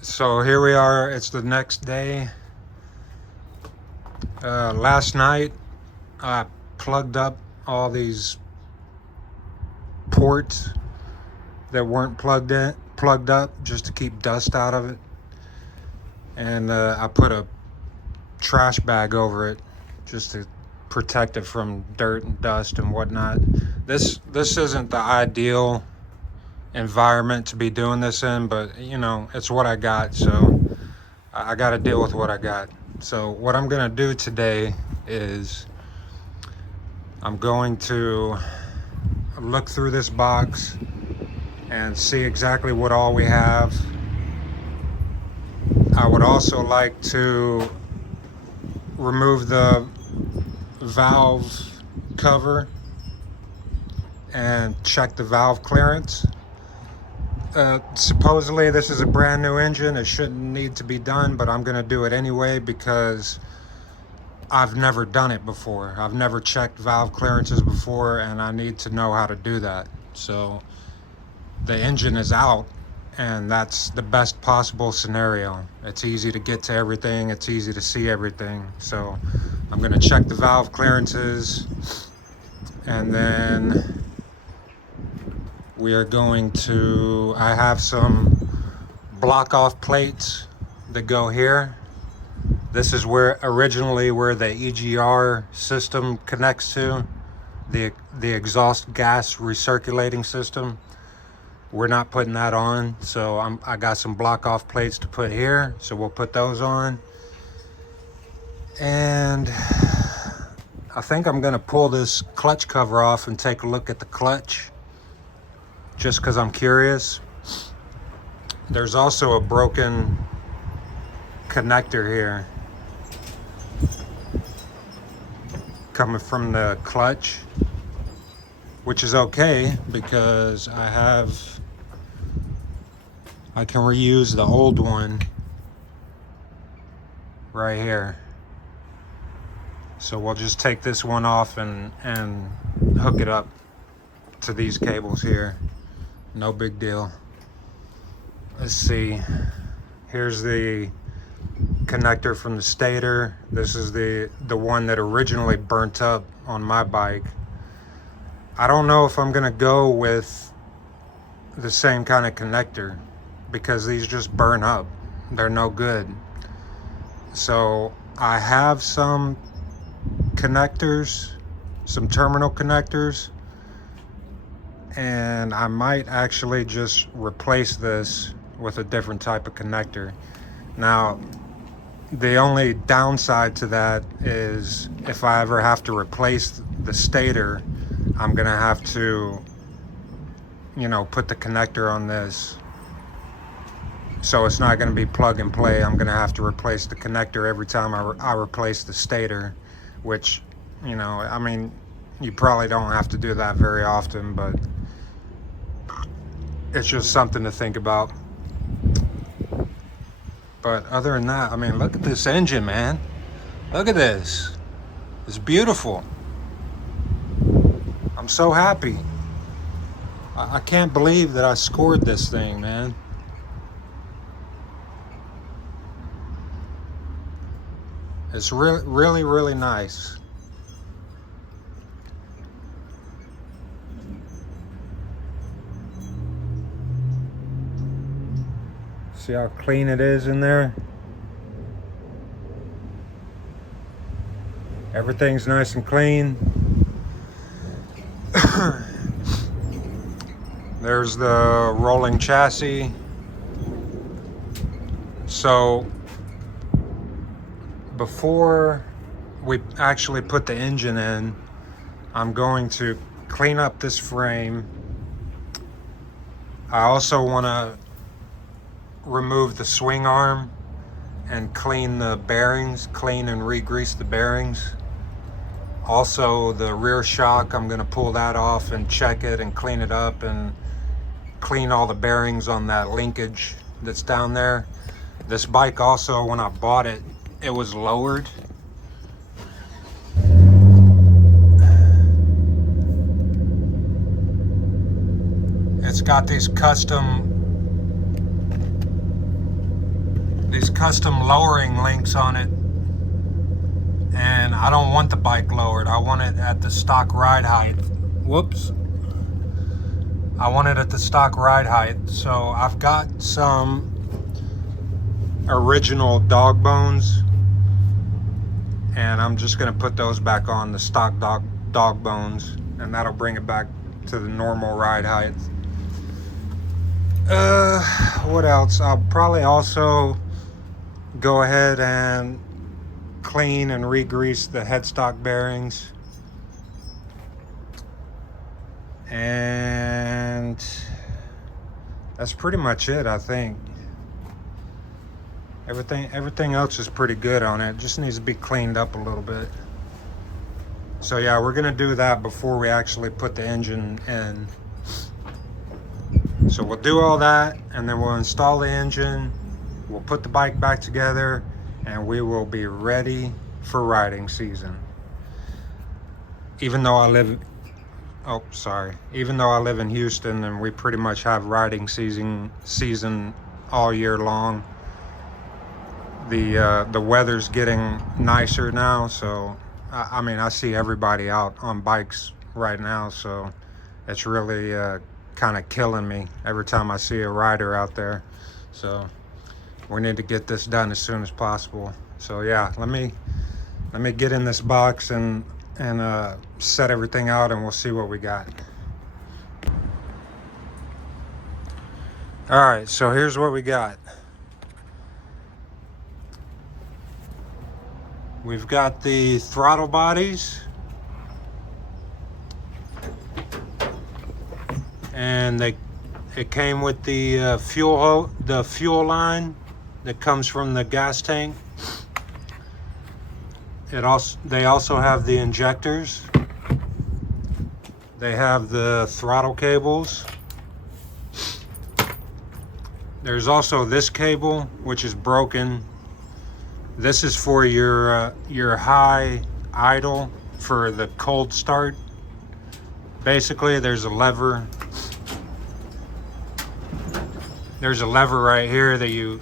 So here we are, it's the next day. Last night I plugged up all these ports that weren't plugged up just to keep dust out of it. And I put a trash bag over it just to protect it from dirt and dust and whatnot. This isn't the ideal environment to be doing this in, but you know, it's what I got, so I got to deal with what I got. So what I'm gonna do today is I'm going to look through this box and see exactly what all we have. I would also like to remove the valve cover and check the valve clearance. Supposedly this is a brand new engine. It shouldn't need to be done, but I'm gonna do it anyway because I've never done it before. I've never checked valve clearances before, and I need to know how to do that. So the engine is out, and that's the best possible scenario. It's easy to get to everything, it's easy to see everything. So I'm gonna check the valve clearances, and then we are going to, I have some block off plates that go here. This is where originally where the EGR system connects to, the exhaust gas recirculating system. We're not putting that on, so I got some block off plates to put here, so we'll put those on. And I think I'm gonna pull this clutch cover off and take a look at the clutch, just because I'm curious. There's also a broken connector here coming from the clutch, which is okay because I can reuse the old one right here. So we'll just take this one off and hook it up to these cables here. No big deal. Let's see. Here's the connector from the stator. This is the one that originally burnt up on my bike. I don't know if I'm gonna go with the same kind of connector because these just burn up. They're no good. So I have some connectors, some terminal connectors, and I might actually just replace this with a different type of connector. Now, the only downside to that is if I ever have to replace the stator, I'm gonna have to, you know, put the connector on this. So it's not gonna be plug and play. I'm gonna have to replace the connector every time I replace the stator, which, you know, I mean, you probably don't have to do that very often, but it's just something to think about. But other than that, I mean, look at this engine, man. Look at this. It's beautiful. I'm so happy. I can't believe that I scored this thing, man. It's really, really nice. See how clean it is in there? Everything's nice and clean. There's the rolling chassis. So before we actually put the engine in, I'm going to clean up this frame. I also want to remove the swing arm and clean the bearings, clean and re-grease the bearings. Also the rear shock, I'm going to pull that off and check it and clean it up and clean all the bearings on that linkage that's down there. This bike also, when I bought it, it was lowered. It's got these custom these custom lowering links on it, and I don't want the bike lowered. I want it at the stock ride height. Whoops. I want it at the stock ride height. So I've got some original dog bones, and I'm just gonna put those back on the stock dog bones, and that'll bring it back to the normal ride height. What else? I'll probably also go ahead and clean and re-grease the headstock bearings, and that's pretty much it. I think everything else is pretty good on it. Just needs to be cleaned up a little bit. So yeah, we're gonna do that before we actually put the engine in. So we'll do all that, and then we'll install the engine, we'll put the bike back together, and we will be ready for riding season. Even though I live in Houston, and we pretty much have riding season all year long, the weather's getting nicer now, so I mean, I see everybody out on bikes right now, so it's really kind of killing me every time I see a rider out there. So we need to get this done as soon as possible. So yeah, let me get in this box and set everything out, and we'll see what we got. All right, so here's what we got. We've got the throttle bodies, and it came with the fuel line that comes from the gas tank. They also have the injectors. They have the throttle cables. There's also this cable, which is broken. This is for your high idle for the cold start. Basically, there's a lever. There's a lever right here that you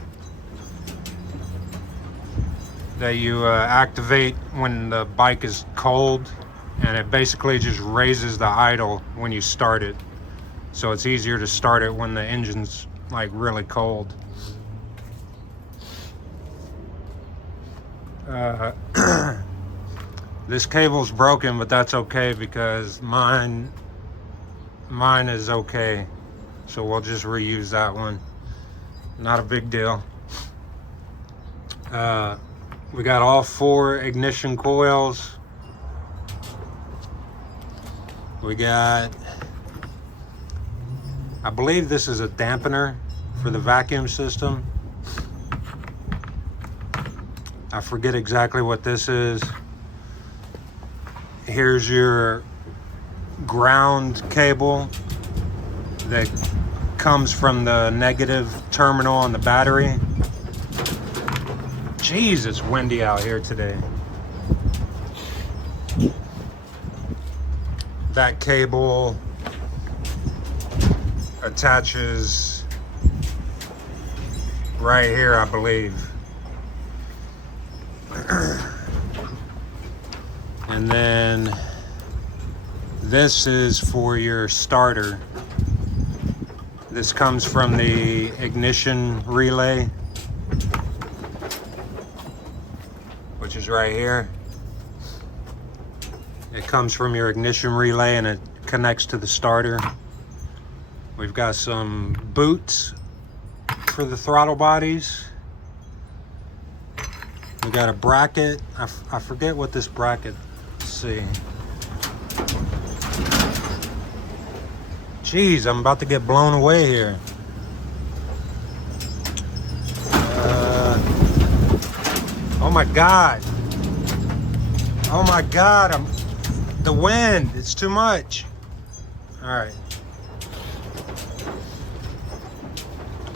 activate when the bike is cold, and it basically just raises the idle when you start it. So it's easier to start it when the engine's like really cold. This cable's broken, but that's okay because mine is okay. So we'll just reuse that one. Not a big deal. We got all 4 ignition coils. We got, I believe this is a dampener for the vacuum system. I forget exactly what this is. Here's your ground cable that comes from the negative terminal on the battery. Jeez, it's windy out here today. That cable attaches right here, I believe. And then this is for your starter. This comes from the ignition relay, which is right here. It comes from your ignition relay and it connects to the starter. We've got some boots for the throttle bodies. We got a bracket. I forget what this bracket, let's see. Jeez, I'm about to get blown away here. Oh my God. Oh my God, the wind, it's too much. All right.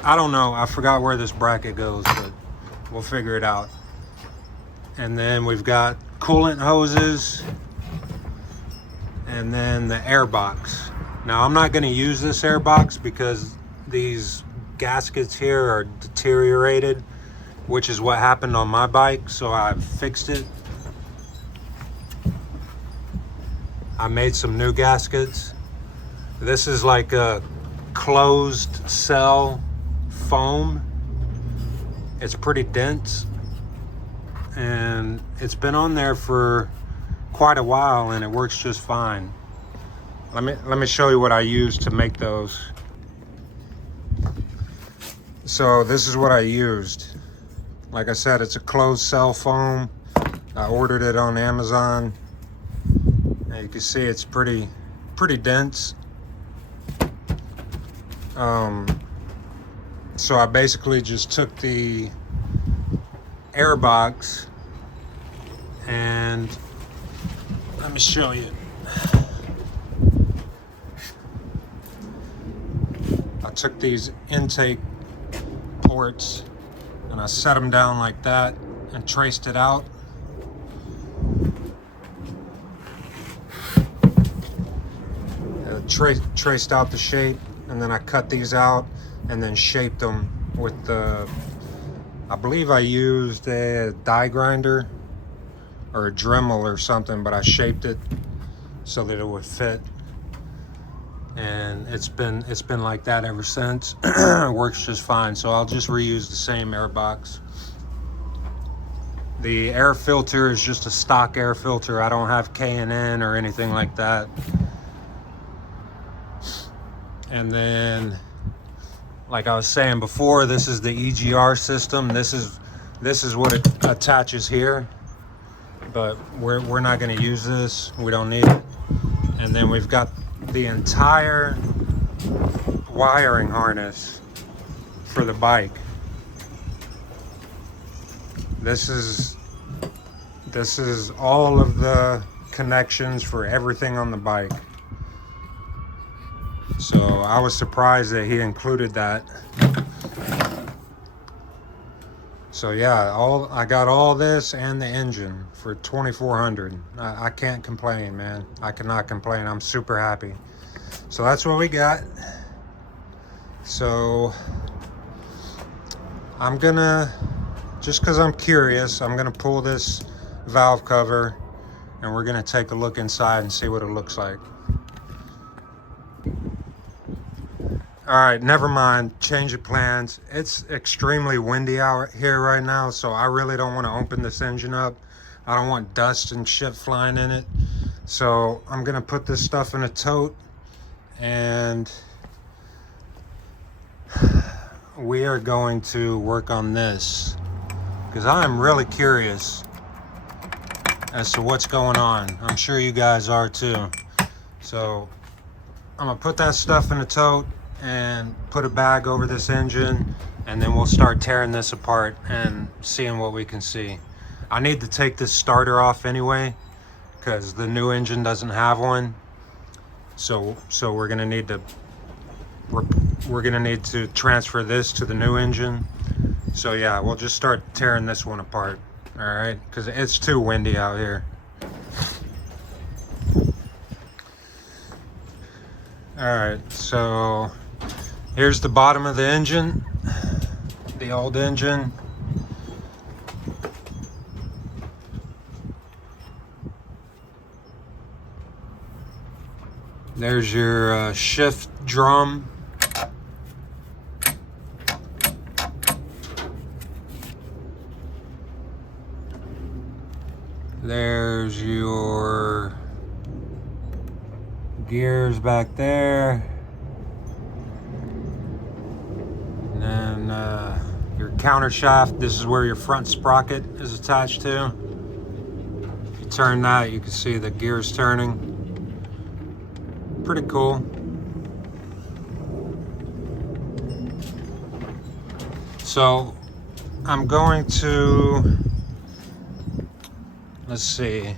I don't know, I forgot where this bracket goes, but we'll figure it out. And then we've got coolant hoses, and then the air box. Now I'm not going to use this air box because these gaskets here are deteriorated which is what happened on my bike, so I fixed it. I made some new gaskets. This is like a closed cell foam. It's pretty dense, and it's been on there for quite a while, and it works just fine. Let me show you what I used to make those. So this is what I used. Like I said, it's a closed cell foam. I ordered it on Amazon. And you can see it's pretty dense. So I basically just took the air box and let me show you. I took these intake ports and I set them down like that and traced it out. Traced out the shape, and then I cut these out and then shaped them with the, I believe I used a die grinder or a Dremel or something, but I shaped it so that it would fit, and it's been like that ever since. It works just fine, so I'll just reuse the same air box. The air filter is just a stock air filter. I don't have K&N or anything like that. And then, like I was saying before, this is the EGR system. This is what it attaches here, but we're not going to use this. We don't need it. And then we've got the entire wiring harness for the bike. This is all of the connections for everything on the bike. So I was surprised that he included that. So yeah, I got all this and the engine for $2,400. I can't complain, man. I cannot complain. I'm super happy. So that's what we got. So I'm gonna, just because I'm curious, I'm gonna pull this valve cover and we're gonna take a look inside and see what it looks like. All right, never mind, change of plans. It's extremely windy out here right now, so I really don't want to open this engine up. I don't want dust and shit flying in it. So I'm gonna put this stuff in a tote and we are going to work on this because I'm really curious as to what's going on. I'm sure you guys are too. So I'm gonna put that stuff in a tote and put a bag over this engine, and then we'll start tearing this apart and seeing what we can see. I need to take this starter off anyway because the new engine doesn't have one. So we're gonna need to transfer this to the new engine. So yeah, we'll just start tearing this one apart. All right, because it's too windy out here. All right, so here's the bottom of the engine, the old engine. There's your shift drum. There's your gears back there. And then your counter shaft. This is where your front sprocket is attached to. If you turn that, you can see the gears turning. Pretty cool. So I'm going to, let's see,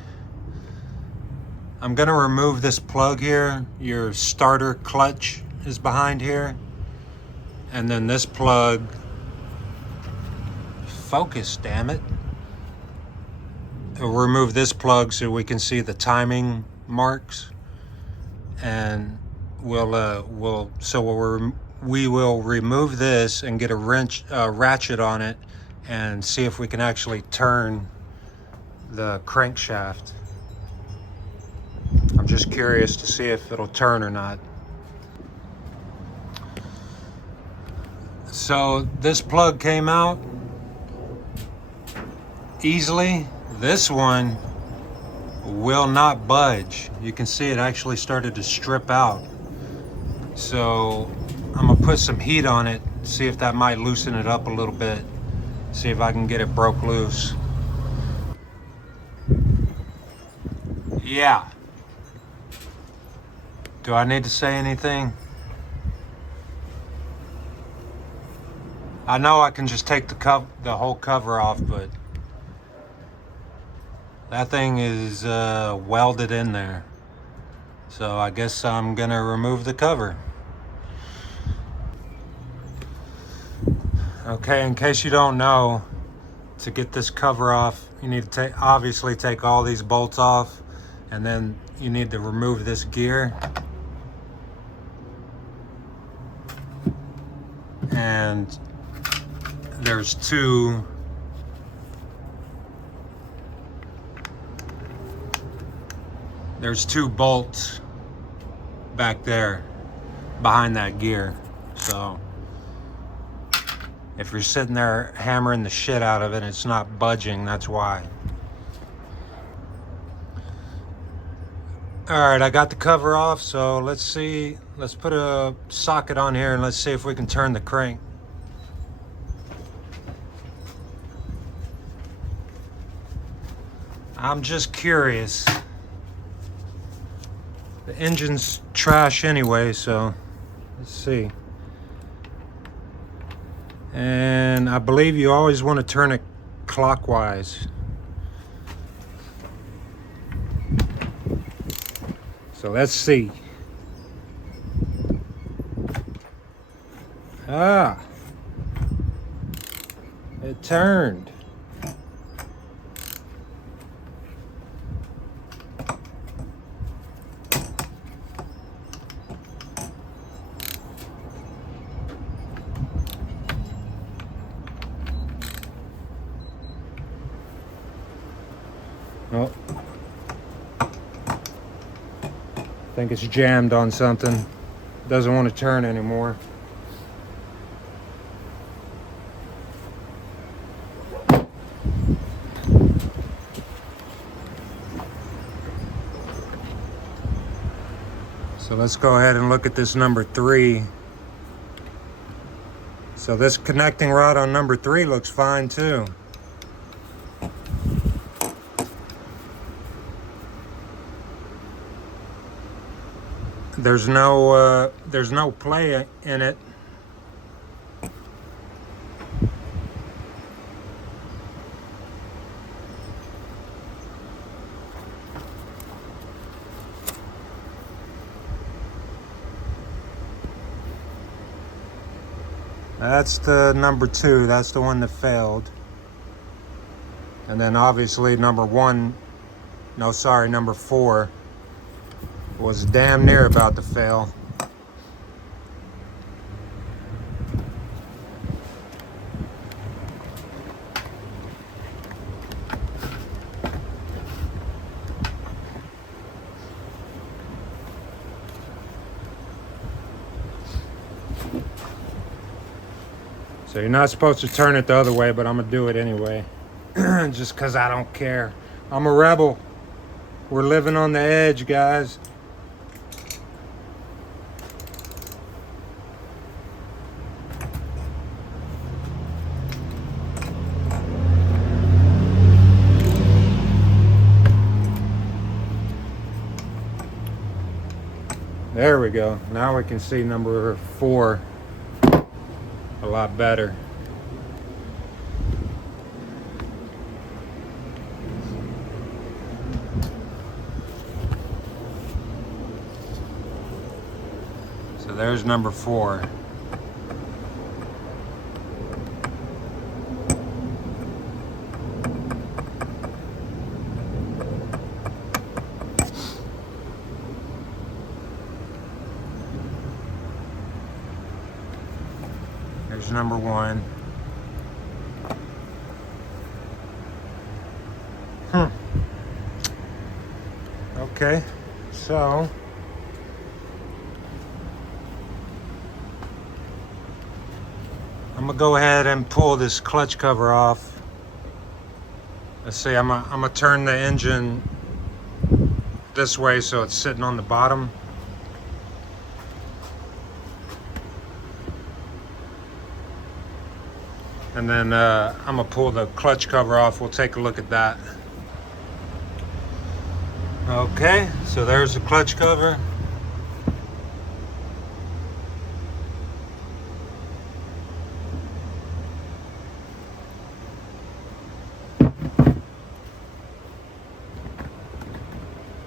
I'm gonna remove this plug here. Your starter clutch is behind here. And then this plug, focus, damn it. We'll remove this plug so we can see the timing marks. And we will remove this and get a ratchet on it and see if we can actually turn the crankshaft. I'm just curious to see if it'll turn or not. So this plug came out easily. This one will not budge. You can see it actually started to strip out. So I'm gonna put some heat on it, see if that might loosen it up a little bit. See if I can get it broke loose. Yeah. Do I need to say anything? I know I can just take the whole cover off, but that thing is welded in there. So I guess I'm gonna remove the cover. Okay, in case you don't know, to get this cover off, you need to obviously take all these bolts off, and then you need to remove this gear. And there's two bolts back there behind that gear. So if you're sitting there hammering the shit out of it and it's not budging, that's why. All right, I got the cover off, so let's see. Let's put a socket on here and let's see if we can turn the crank. I'm just curious. The engine's trash anyway, so let's see. And I believe you always want to turn it clockwise. So let's see. Ah, it turned. Oh, I think it's jammed on something. Doesn't want to turn anymore. So let's go ahead and look at this number 3. So this connecting rod on number 3 looks fine too. There's no play in it. That's the number 2. That's the one that failed. And then obviously number 4 was damn near about to fail. So you're not supposed to turn it the other way, but I'm gonna do it anyway. Just cause I don't care. I'm a rebel. We're living on the edge, guys. There we go. Now we can see number 4 a lot better. So there's number 4. There's number 1. Okay, so I'm gonna go ahead and pull this clutch cover off. Let's see, I'm gonna turn the engine this way so it's sitting on the bottom. And then I'm gonna pull the clutch cover off. We'll take a look at that. Okay, so there's the clutch cover.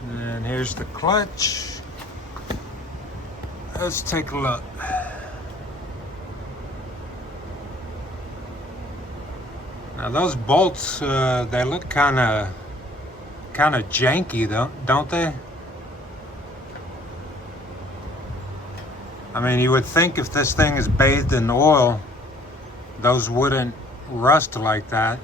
And here's the clutch. Let's take a look. Now those bolts, they look kind of janky, don't they? I mean, you would think if this thing is bathed in oil, those wouldn't rust like that.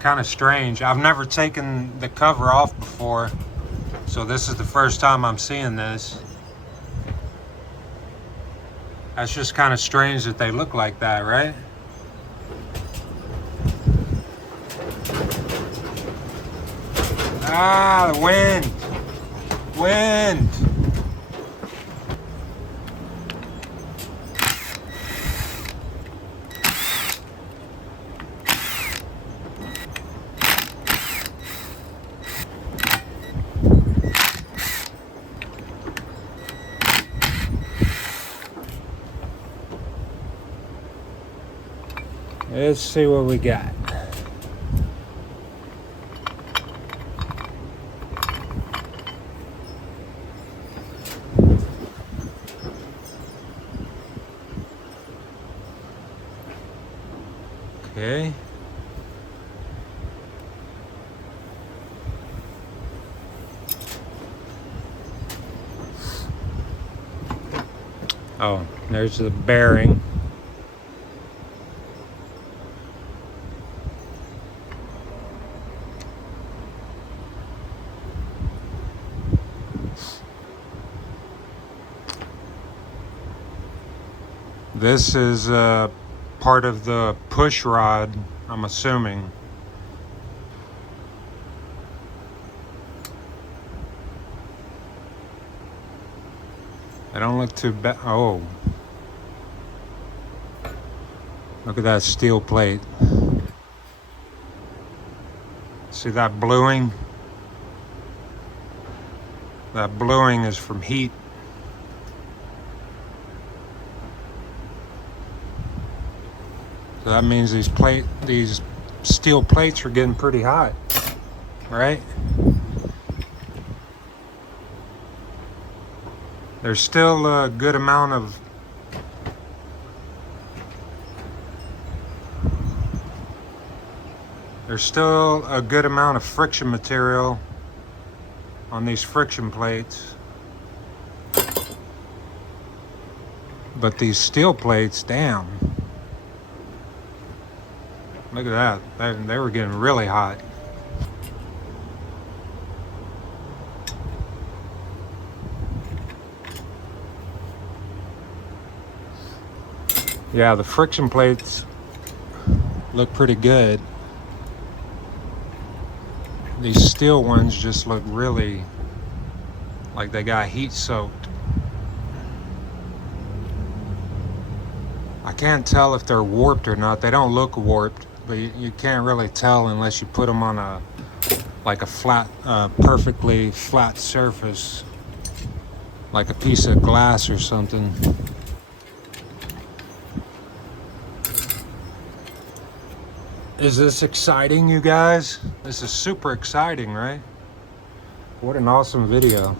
Kind of strange. I've never taken the cover off before, so this is the first time I'm seeing this. That's just kind of strange that they look like that, right? Ah, the wind. Wind. Let's see what we got. Okay. Oh, there's the bearing. This is part of the push rod, I'm assuming. They don't look too bad. Oh. Look at that steel plate. See that bluing? That bluing is from heat. So that means these steel plates are getting pretty hot, right? There's still a good amount of friction material on these friction plates. But these steel plates, damn. Look at that. They were getting really hot. Yeah, the friction plates look pretty good. These steel ones just look really like they got heat soaked. I can't tell if they're warped or not. They don't look warped, but you can't really tell unless you put them on a flat, perfectly flat surface, like a piece of glass or something. Is this exciting, you guys? This is super exciting, right? What an awesome video.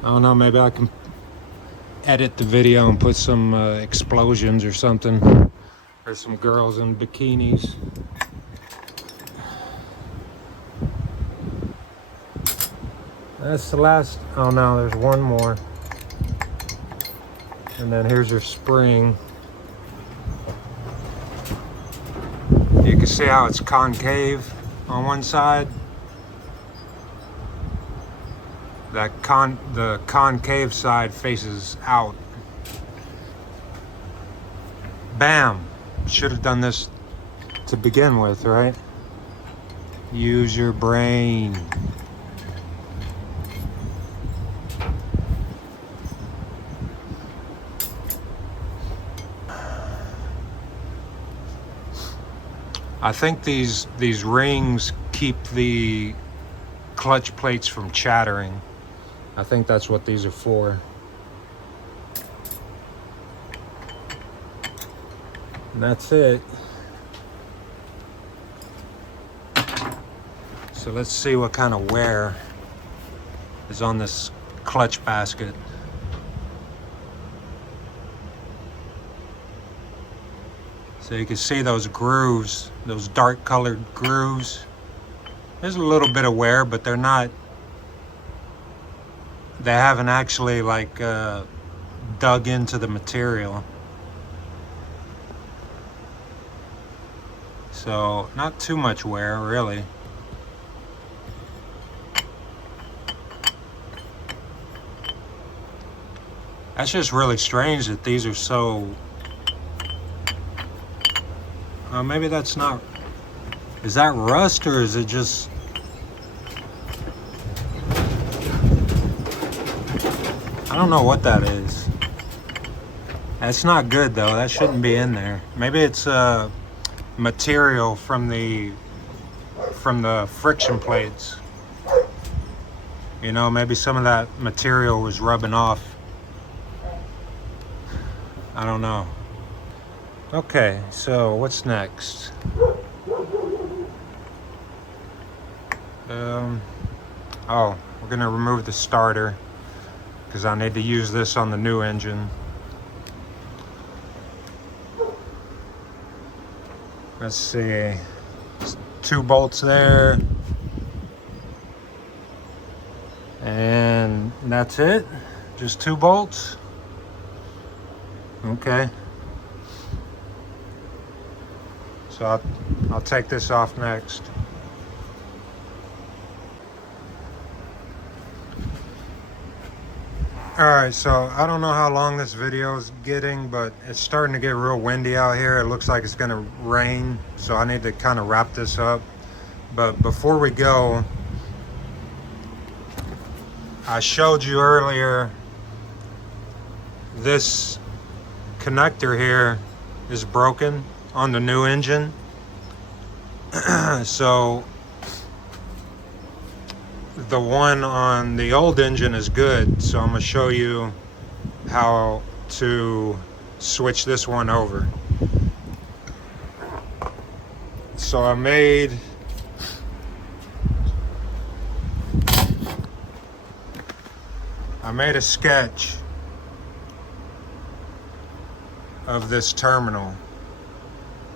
I don't know, maybe I can edit the video and put some explosions or something. There's some girls in bikinis. That's the last. Oh no, there's one more. And then here's your spring. You can see how it's concave on one side. The concave side faces out. Bam! Should have done this to begin with, right? Use your brain. I think these rings keep the clutch plates from chattering. I think that's what these are for. And that's it. So let's see what kind of wear is on this clutch basket. So you can see those grooves, those dark colored grooves. There's a little bit of wear, but they haven't actually like dug into the material. So not too much wear, really. That's just really strange that these are so... maybe that's not... Is that rust or is it just... I don't know what that is. That's not good though. That shouldn't be in there. Maybe it's material from the friction plates. You know, maybe some of that material was rubbing off. I don't know. Okay, so what's next? Oh, we're gonna remove the starter because I need to use this on the new engine. Let's see, 2 bolts there. And that's it? Just 2 bolts? Okay. So I'll take this off next. Alright, so I don't know how long this video is getting, but it's starting to get real windy out here. It looks like it's going to rain, so I need to kind of wrap this up. But before we go, I showed you earlier this connector here is broken on the new engine. So the one on the old engine is good, so I'm going to show you how to switch this one over. So I made a sketch of this terminal,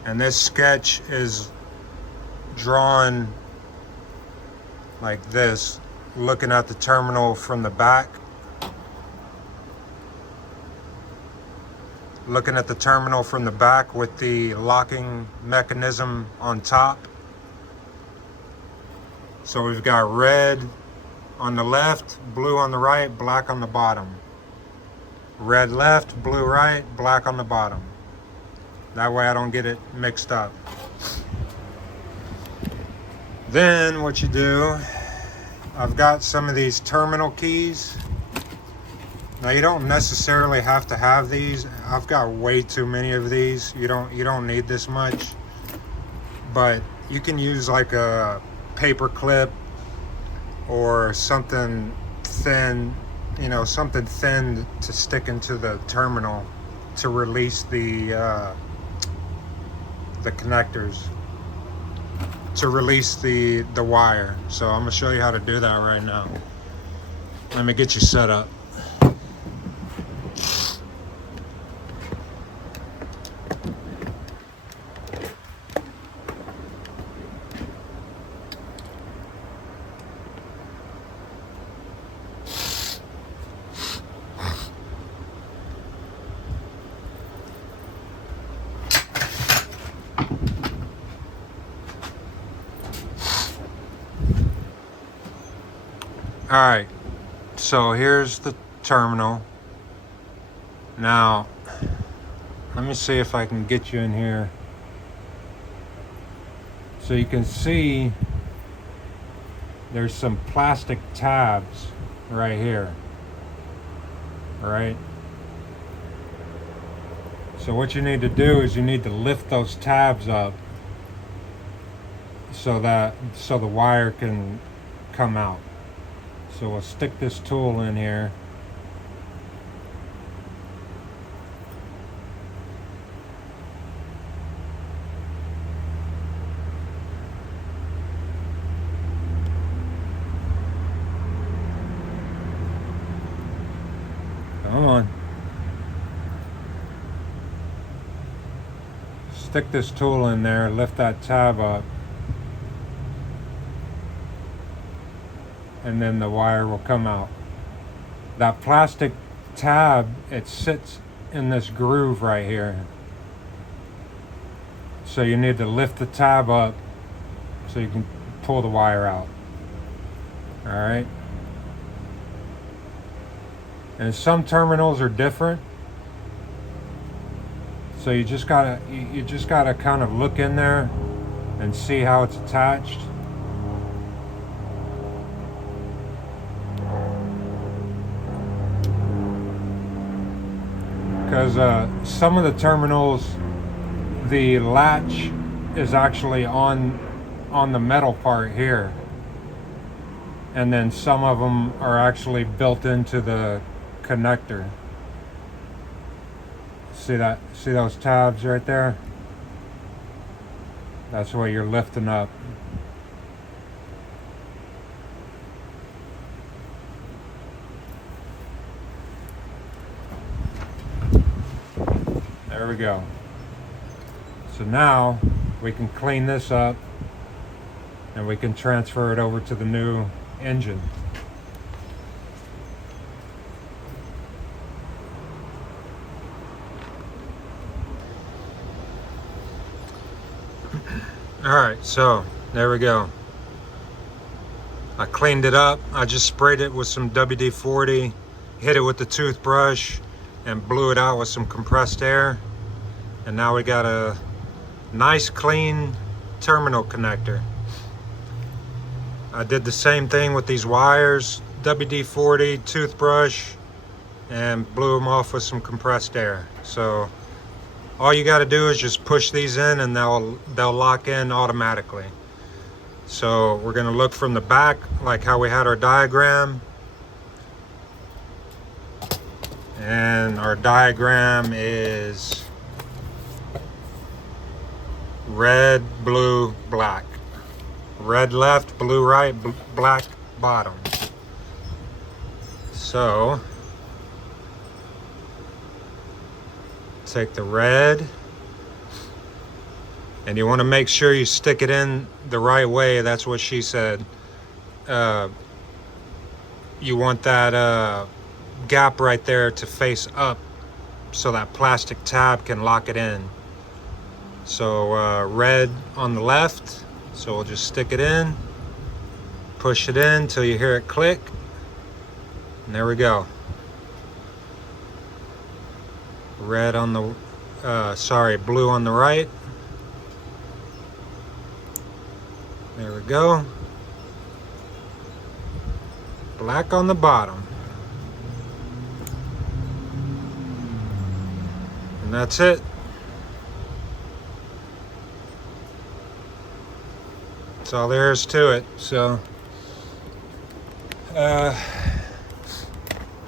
and this sketch is drawn like this, looking at the terminal from the back, with the locking mechanism on top. So we've got red on the left, blue on the right, black on the bottom. Red left, blue right, black on the bottom. That way I don't get it mixed up. Then what you do, I've got some of these terminal keys. Now you don't necessarily have to have these. I've got way too many of these. You don't need this much. But you can use like a paper clip or something thin, you know, something thin to stick into the terminal to release the connectors, to release the wire. So I'm gonna show you how to do that right now. Let me get you set up. Alright, so here's the terminal. Now, let me see if I can get you in here. So you can see there's some plastic tabs right here. Right? So what you need to do is you need to lift those tabs up so the wire can come out. So we'll stick this tool in here. Come on. Stick this tool in there, lift that tab up, and then the wire will come out. That plastic tab, it sits in this groove right here. So you need to lift the tab up so you can pull the wire out. All right. And some terminals are different. So you just gotta kind of look in there and see how it's attached. Because some of the terminals, the latch is actually on the metal part here, and then some of them are actually built into the connector. See that? See those tabs right there? That's what you're lifting up. There we go. So now we can clean this up and we can transfer it over to the new engine. Alright, so there we go. I cleaned it up. I just sprayed it with some WD-40, hit it with the toothbrush, and blew it out with some compressed air. And now we got a nice clean terminal connector. I did the same thing with these wires, WD-40, toothbrush, and blew them off with some compressed air. So all you got to do is just push these in and they'll lock in automatically. So we're going to look from the back like how we had our diagram. And our diagram is red, blue, black. Red left, blue right, black bottom. So take the red, and you want to make sure you stick it in the right way. That's what she said. You want that gap right there to face up so that plastic tab can lock it in. So red on the left, so we'll just stick it in, push it in till you hear it click, and there we go. Red on the blue on the right. There we go. Black on the bottom. And that's it. That's all there is to it. So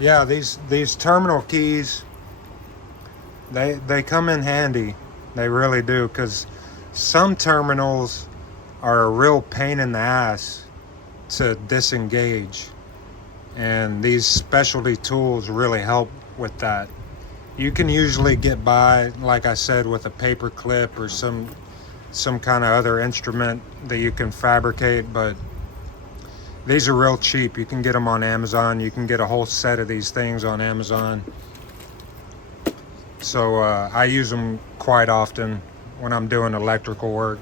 yeah, these terminal keys, they come in handy. They really do, because some terminals are a real pain in the ass to disengage, and these specialty tools really help with that. You can usually get by, like I said, with a paper clip or some kind of other instrument that you can fabricate, but these are real cheap. You can get them on Amazon. You can get a whole set of these things on Amazon. So I use them quite often when I'm doing electrical work.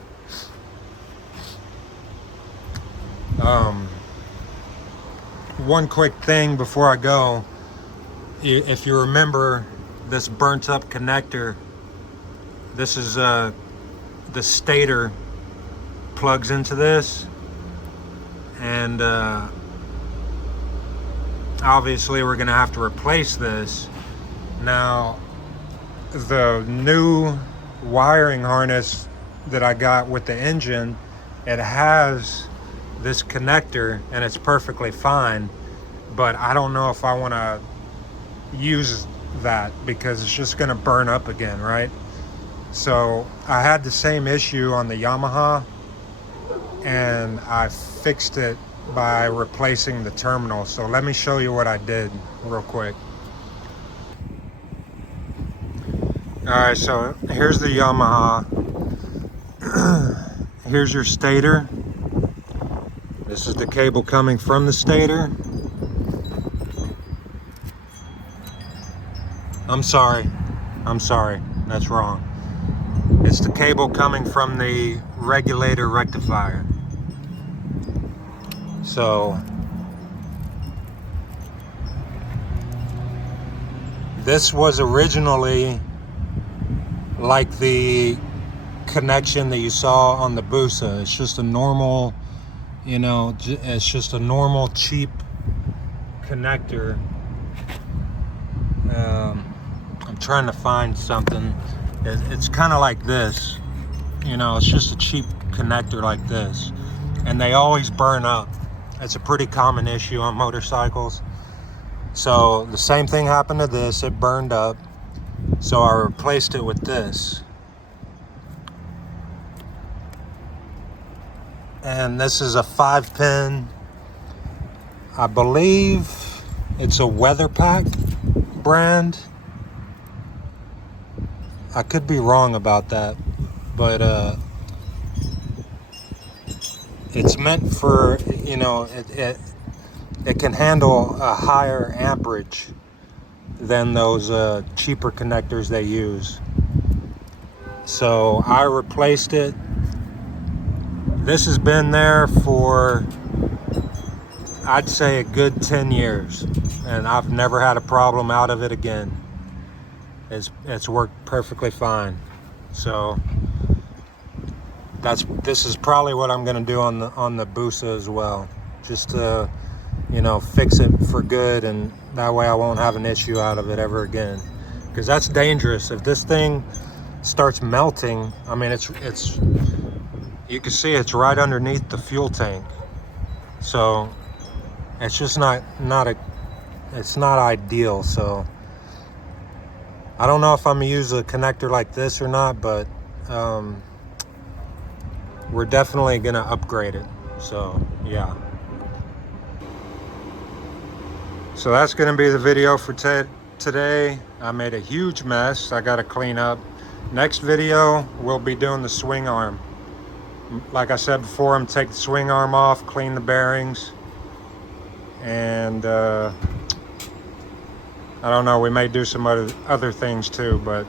one quick thing before I go. If you remember this burnt up connector, this is the stator plugs into this, and obviously we're gonna have to replace this. Now, the new wiring harness that I got with the engine, it has this connector and it's perfectly fine, but I don't know if I want to use that because it's just going to burn up again, right? So I had the same issue on the Yamaha, and I fixed it by replacing the terminal. So let me show you what I did real quick. Alright, so here's the Yamaha. Here's your stator. This is the cable coming from the stator. I'm sorry, that's wrong. It's the cable coming from the regulator rectifier. So this was originally like the connection that you saw on the Busa. It's just a normal, you know, it's just a normal cheap connector. I'm trying to find something. It's kind of like this, you know, it's just a cheap connector like this, and they always burn up. It's a pretty common issue on motorcycles. So the same thing happened to this, it burned up. So I replaced it with this. And this is a 5-pin, I believe it's a Weatherpack brand. I could be wrong about that, but it's meant for, you know, it can handle a higher amperage than those cheaper connectors they use. So I replaced it. This has been there for, I'd say, a good 10 years, and I've never had a problem out of it again. It's worked perfectly fine. So this is probably what I'm gonna do on the Busa as well, just to, you know, fix it for good, and that way I won't have an issue out of it ever again, because that's dangerous. If this thing starts melting, I mean, it's you can see it's right underneath the fuel tank, so it's just it's not ideal. So I don't know if I'm gonna use a connector like this or not, but we're definitely gonna upgrade it. So yeah. So that's gonna be the video for today. I made a huge mess. I gotta clean up. Next video, we'll be doing the swing arm. Like I said before, I'm taking the swing arm off, clean the bearings, and I don't know, we may do some other things too, but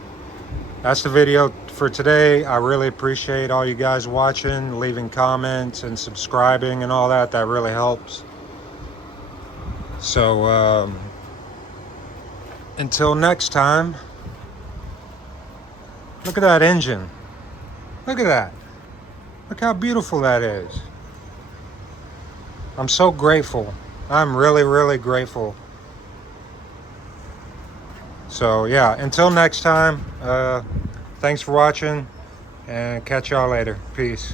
that's the video for today. I really appreciate all you guys watching, leaving comments and subscribing and all that. That really helps. So until next time, look at that engine. Look at that. Look how beautiful that is. I'm so grateful. I'm really, really grateful. So yeah, until next time, thanks for watching, and catch y'all later. Peace.